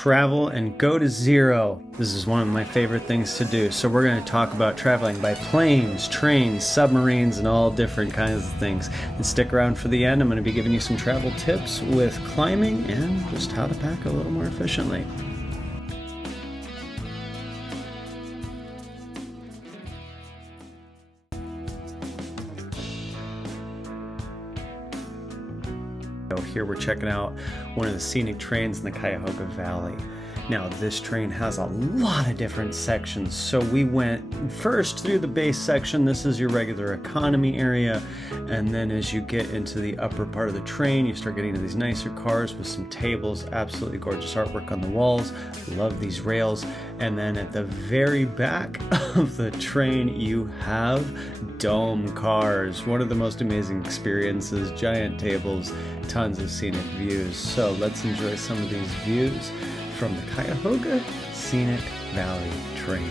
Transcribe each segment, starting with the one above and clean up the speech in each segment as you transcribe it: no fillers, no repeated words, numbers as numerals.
travel and go to zero. This is one of my favorite things to do. So we're going to talk about traveling by planes, trains, submarines, and all different kinds of things. And stick around for the end. I'm going to be giving you some travel tips with climbing and just how to pack a little more efficiently. Here we're checking out one of the scenic trains in the Cuyahoga Valley. Now this train has a lot of different sections, so we went first through the base section. This is your regular economy area, and then as you get into the upper part of the train, you start getting to these nicer cars with some tables, absolutely gorgeous artwork on the walls. Love these rails. And then at the very back of the train, you have dome cars. One of the most amazing experiences, giant tables, tons of scenic views. So let's enjoy some of these views from the Cuyahoga Scenic Valley train.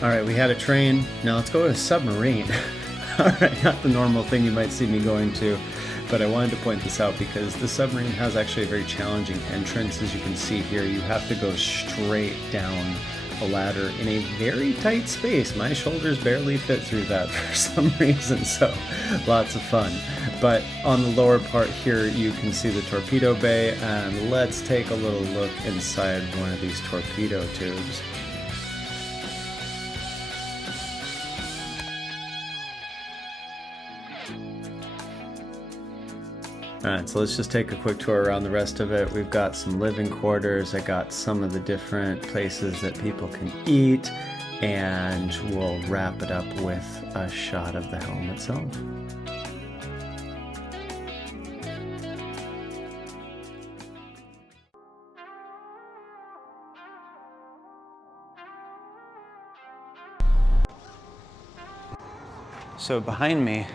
All right, we had a train. Now let's go to a submarine. All right, not the normal thing you might see me going to, but I wanted to point this out because the submarine has actually a very challenging entrance. As you can see here, you have to go straight down a ladder in a very tight space. My shoulders barely fit through that for some reason, so lots of fun. But on the lower part here, you can see the torpedo bay, and let's take a little look inside one of these torpedo tubes. Alright, so let's just take a quick tour around the rest of it. We've got some living quarters. I got some of the different places that people can eat, and we'll wrap it up with a shot of the helm itself. So behind me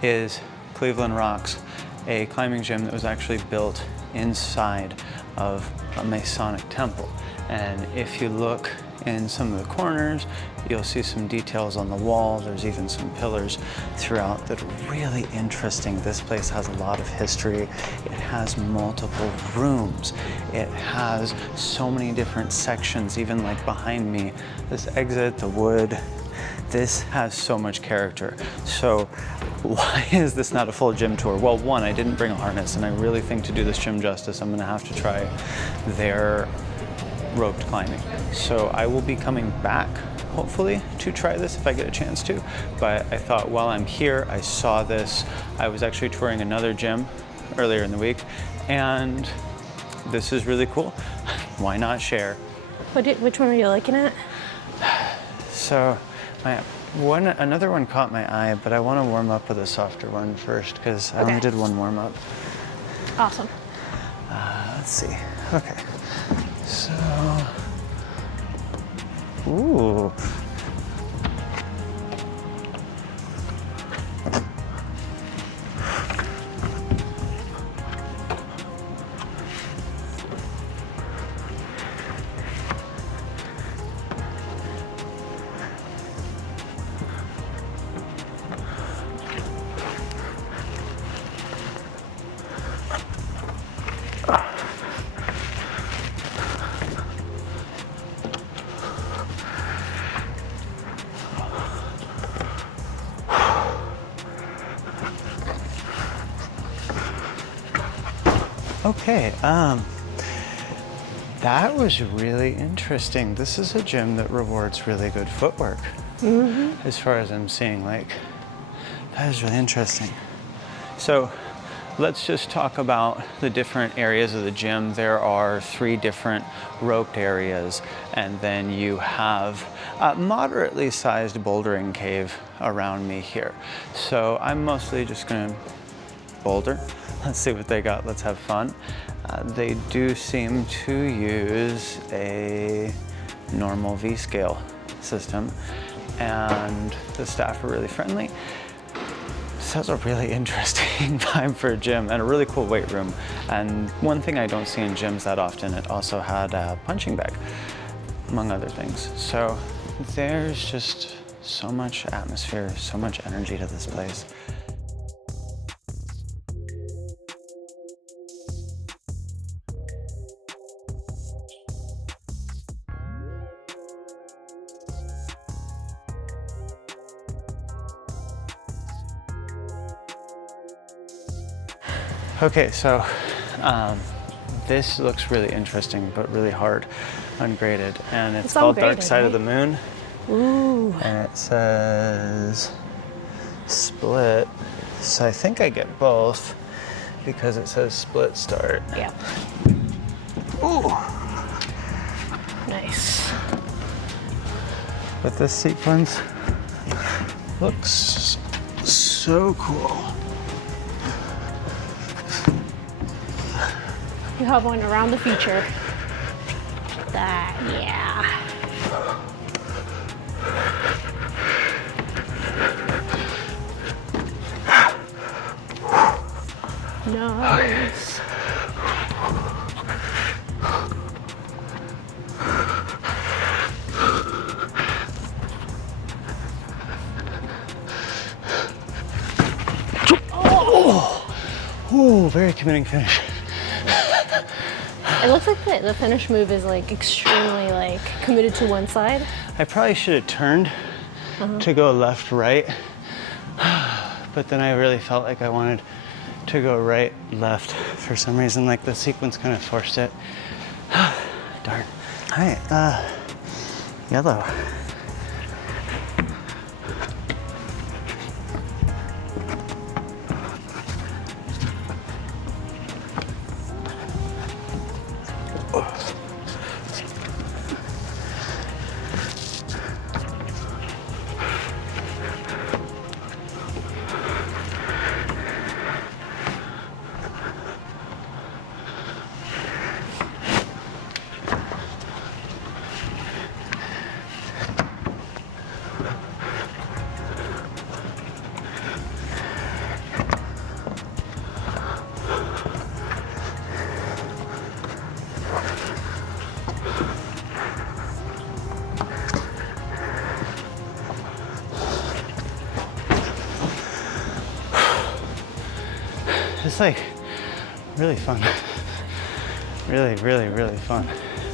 is Cleveland Rocks, a climbing gym that was actually built inside of a Masonic temple. And if you look in some of the corners, you'll see some details on the wall. There's even some pillars throughout that are really interesting. This place has a lot of history. It has multiple rooms. It has so many different sections, even like behind me, this exit, the wood. This has so much character. So why is this not a full gym tour? Well, one, I didn't bring a harness, and I really think to do this gym justice, I'm gonna have to try their roped climbing. So I will be coming back, hopefully, to try this if I get a chance to. But I thought while I'm here, I saw this. I was actually touring another gym earlier in the week, and this is really cool. Why not share? Which one are you looking at? So, another one caught my eye, but I want to warm up with a softer one first because I only did one warm up. Awesome. Let's see. Okay. So, ooh. Okay, that was really interesting. This is a gym that rewards really good footwork. As far as I'm seeing, like, That is really interesting. So let's just talk about the different areas of the gym. There are 3 different roped areas, and then you have a moderately sized bouldering cave around me here. So I'm mostly just gonna boulder. Let's see what they got, let's have fun. They do seem to use a normal V-scale system, and the staff are really friendly. This has a really interesting vibe for a gym and a really cool weight room. And one thing I don't see in gyms that often, it also had a punching bag, among other things. So there's just so much atmosphere, so much energy to this place. Okay, so this looks really interesting, but really hard, ungraded, and it's called ungraded, Dark Side of the Moon. Ooh. And it says split, so I think I get both because it says split start. Yeah. Ooh. Nice. But this sequence looks so cool. You have one around the feature. That, yeah. Nice. Ooh, very committing finish. It looks like the finish move is like extremely like committed to one side. I probably should have turned to go left, right, but then I really felt like I wanted to go right, left for some reason. Like the sequence kind of forced it. Darn. All right, yellow. It's like really fun. Really, really, really fun.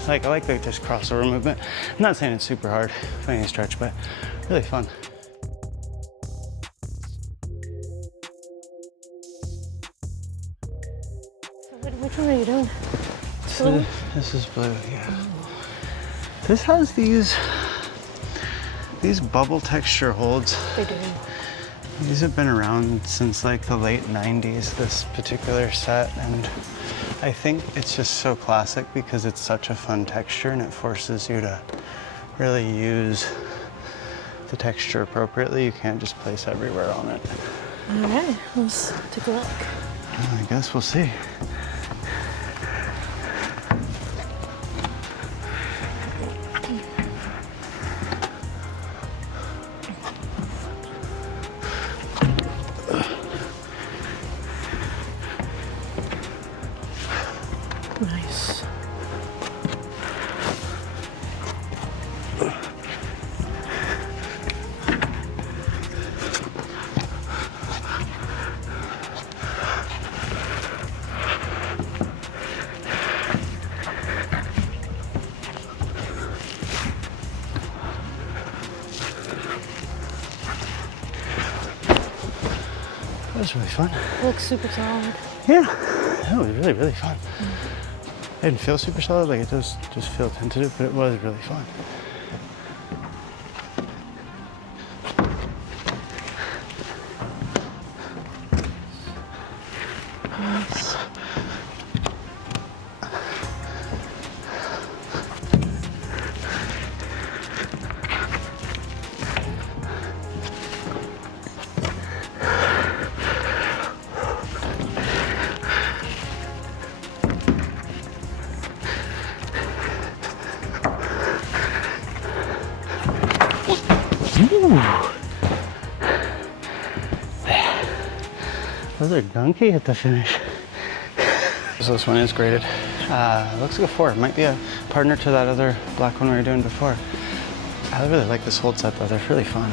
Like I like the just crossover movement. I'm not saying it's super hard by any stretch, but really fun. So which one are you doing? So this is blue, yeah. This has these bubble texture holds. They do. These have been around since like the late 90s, this particular set, and I think it's just so classic because it's such a fun texture and it forces you to really use the texture appropriately. You can't just place everywhere on it. All right, let's take a look. I guess we'll see. Nice. That was really fun. Looks super solid. Yeah, that was really, really fun. It didn't feel super solid, like it does just feel tentative, but it was really fun. Those are gunky at the finish. So this one is graded. Looks like a 4. Might be a partner to that other black one we were doing before. I really like this hold set though. They're really fun.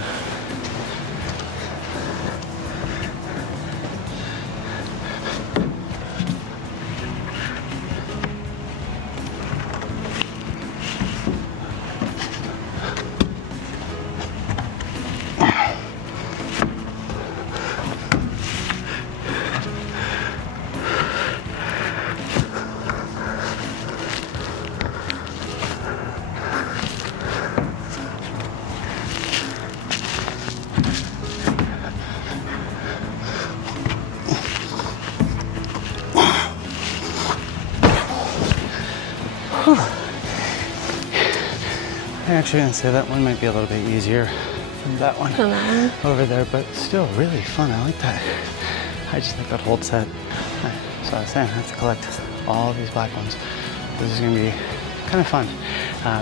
I'm actually going to say that one might be a little bit easier than that one over there, but still really fun. I like that. I just like that hold set. So I was saying I have to collect all these black ones. This is going to be kind of fun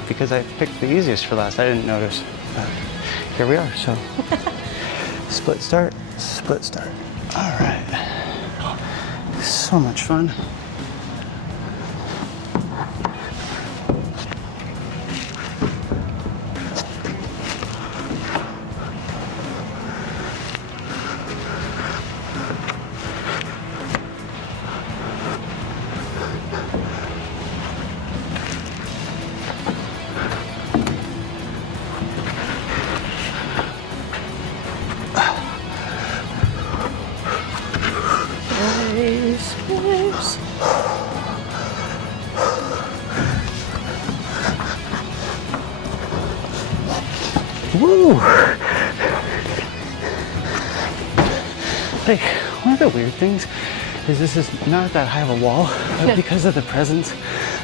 because I picked the easiest for last. I didn't notice, but here we are. So split start, split start. All right. So much fun. Nice. Woo! Like, one of the weird things is this is not that high of a wall, but because of the presence of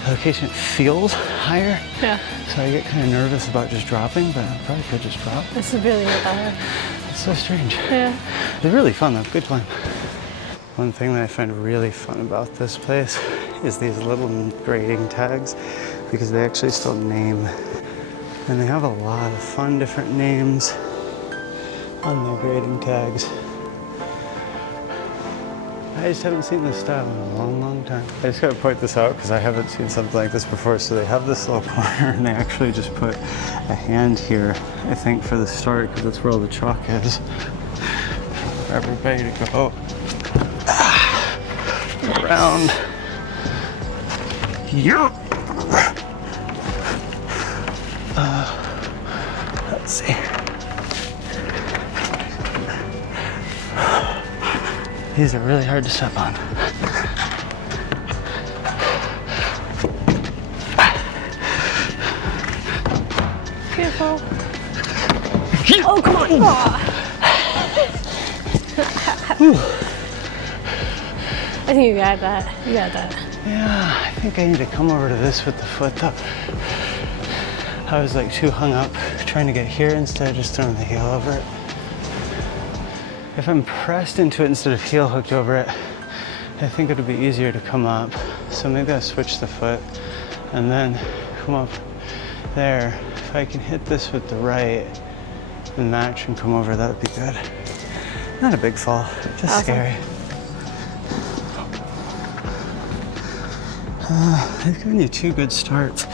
the location, it feels higher. Yeah. So I get kind of nervous about just dropping, but I probably could just drop. This is really not that high. It's so strange. Yeah. They're really fun though, good climb. One thing that I find really fun about this place is these little grading tags because they actually still name. And they have a lot of fun different names on their grading tags. I just haven't seen this style in a long, long time. I just gotta point this out because I haven't seen something like this before. So they have this little corner and they actually just put a hand here, I think for the start because that's where all the chalk is. For everybody to go around. Yep. Let's see. These are really hard to step on. Careful. Oh, come on. I think you got that. You got that. Yeah, I think I need to come over to this with the foot though. I was like too hung up trying to get here instead of just throwing the heel over it. If I'm pressed into it instead of heel hooked over it, I think it would be easier to come up. So maybe I'll switch the foot and then come up there. If I can hit this with the right and match and come over, that would be good. Not a big fall, just awesome. Scary. They've given you 2 good starts.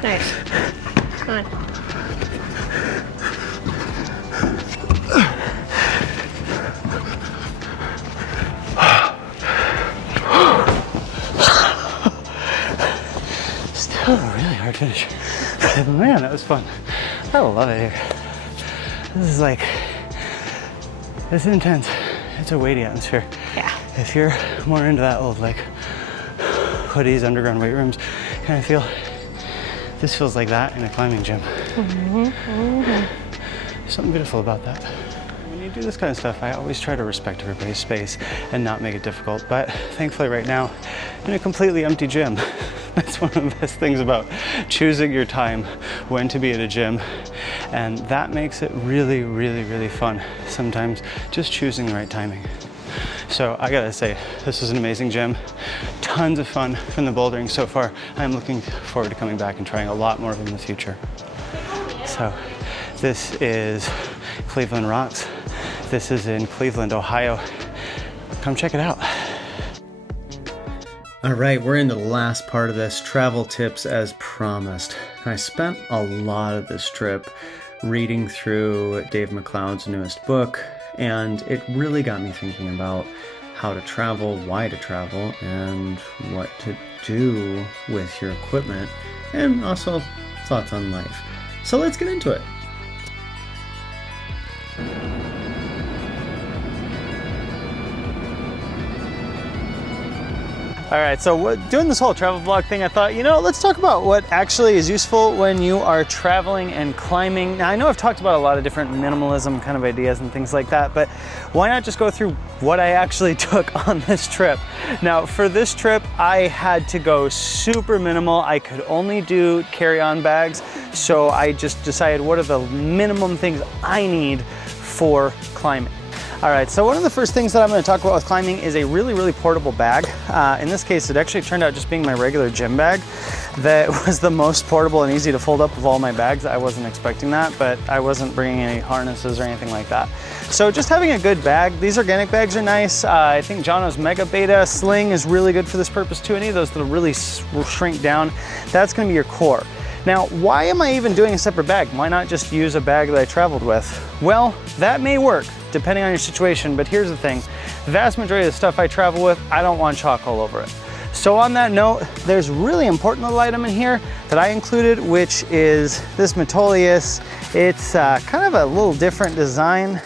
Nice. Come on. Still a really hard finish. But man, that was fun. I love it here. This is like, it's intense. It's a weighty atmosphere. Yeah. If you're more into that old like hoodies, underground weight rooms kind of feel, this feels like that in a climbing gym. There's something beautiful about that. When you do this kind of stuff, I always try to respect everybody's space and not make it difficult. But thankfully right now, in a completely empty gym, That's one of the best things about choosing your time when to be at a gym. And that makes it really, really, really fun. Sometimes just choosing the right timing. So I gotta say, this is an amazing gym. Tons of fun from the bouldering so far. I'm looking forward to coming back and trying a lot more of them in the future. So this is Cleveland Rocks. This is in Cleveland, Ohio. Come check it out. All right, we're into the last part of this, travel tips as promised. I spent a lot of this trip reading through Dave McLeod's newest book, and it really got me thinking about how to travel, why to travel, and what to do with your equipment, and also thoughts on life. So let's get into it. All right, so doing this whole travel vlog thing, I thought, let's talk about what actually is useful when you are traveling and climbing. Now, I know I've talked about a lot of different minimalism kind of ideas and things like that, but why not just go through what I actually took on this trip? Now, for this trip, I had to go super minimal. I could only do carry-on bags, so I just decided what are the minimum things I need for climbing. All right, so one of the first things that I'm going to talk about with climbing is a really, really portable bag. In this case, it actually turned out just being my regular gym bag that was the most portable and easy to fold up of all my bags. I wasn't expecting that, but I wasn't bringing any harnesses or anything like that. So just having a good bag. These organic bags are nice. I think Jono's Mega Beta sling is really good for this purpose too. Any of those that'll really shrink down, that's going to be your core. Now, why am I even doing a separate bag? Why not just use a bag that I traveled with? Well, that may work depending on your situation, but here's the thing. The vast majority of the stuff I travel with, I don't want chalk all over it. So on that note, there's a really important little item in here that I included, which is this Metolius. It's kind of a little different design.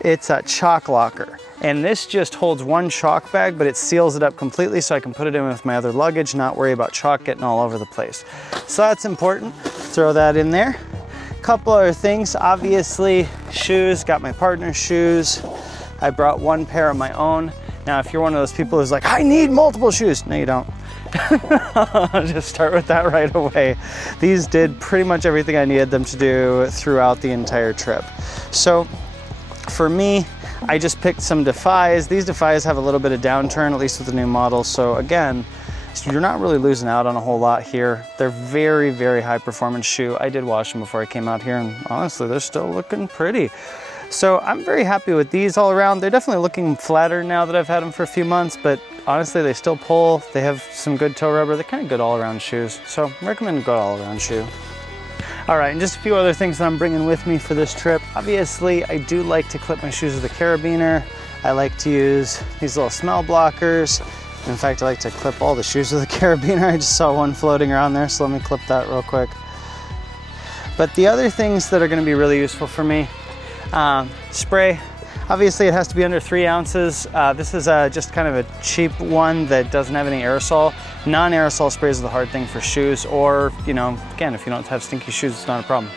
It's a chalk locker. And this just holds one chalk bag, but it seals it up completely so I can put it in with my other luggage, not worry about chalk getting all over the place. So that's important. Throw that in there. Couple other things, obviously shoes, got my partner's shoes. I brought one pair of my own. Now, if you're one of those people who's like, I need multiple shoes. No, you don't. I'll just start with that right away. These did pretty much everything I needed them to do throughout the entire trip. So for me, I just picked some Defies. These Defies have a little bit of downturn, at least with the new model. So again, you're not really losing out on a whole lot here. They're very, very high performance shoe. I did wash them before I came out here, and honestly, they're still looking pretty. So I'm very happy with these all around. They're definitely looking flatter now that I've had them for a few months, but honestly, they still pull. They have some good toe rubber. They're kind of good all around shoes. So I recommend a good all around shoe. All right, and just a few other things that I'm bringing with me for this trip. Obviously, I do like to clip my shoes with a carabiner. I like to use these little smell blockers. In fact, I like to clip all the shoes with a carabiner. I just saw one floating around there, so let me clip that real quick. But the other things that are gonna be really useful for me, spray. Obviously, it has to be under 3 ounces. This is just kind of a cheap one that doesn't have any aerosol. Non-aerosol sprays are the hard thing for shoes, or, again, if you don't have stinky shoes, it's not a problem.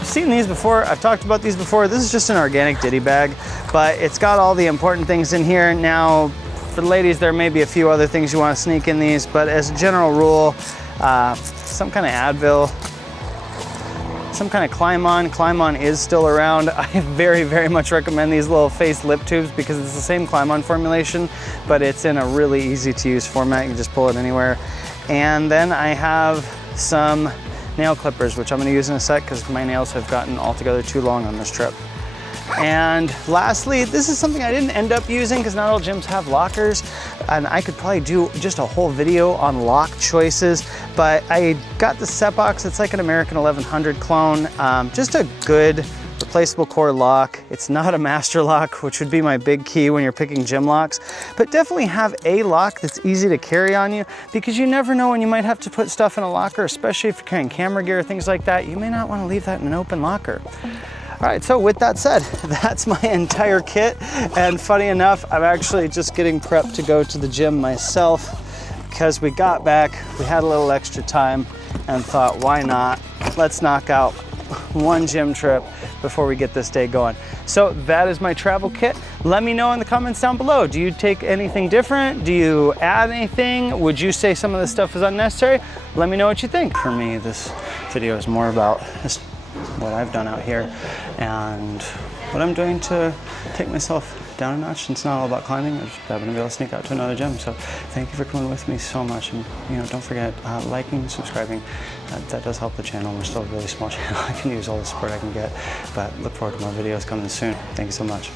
I've seen these before, I've talked about these before. This is just an organic ditty bag, but it's got all the important things in here. Now, for the ladies, there may be a few other things you want to sneak in these, but as a general rule, some kind of Advil, some kind of Climb On. Climb On is still around. I very, very much recommend these little face lip tubes because it's the same Climb On formulation, but it's in a really easy to use format. You can just pull it anywhere. And then I have some nail clippers, which I'm going to use in a sec because my nails have gotten altogether too long on this trip. And lastly, this is something I didn't end up using because not all gyms have lockers, and I could probably do just a whole video on lock choices, but I got the Setbox. It's like an American 1100 clone, just a good replaceable core lock. It's not a master lock, which would be my big key when you're picking gym locks, but definitely have a lock that's easy to carry on you because you never know when you might have to put stuff in a locker, especially if you're carrying camera gear or things like that. You may not want to leave that in an open locker. All right, so with that said, that's my entire kit. And funny enough, I'm actually just getting prepped to go to the gym myself because we got back, we had a little extra time and thought, why not? Let's knock out one gym trip before we get this day going. So that is my travel kit. Let me know in the comments down below. Do you take anything different? Do you add anything? Would you say some of this stuff is unnecessary? Let me know what you think. For me, this video is more about just what I've done out here and what I'm doing to take myself down a notch. It's not all about climbing. I just happen to be able to sneak out to another gym. So thank you for coming with me so much. And don't forget liking, subscribing. That does help the channel. We're still a really small channel. I can use all the support I can get. But look forward to more videos coming soon. Thank you so much.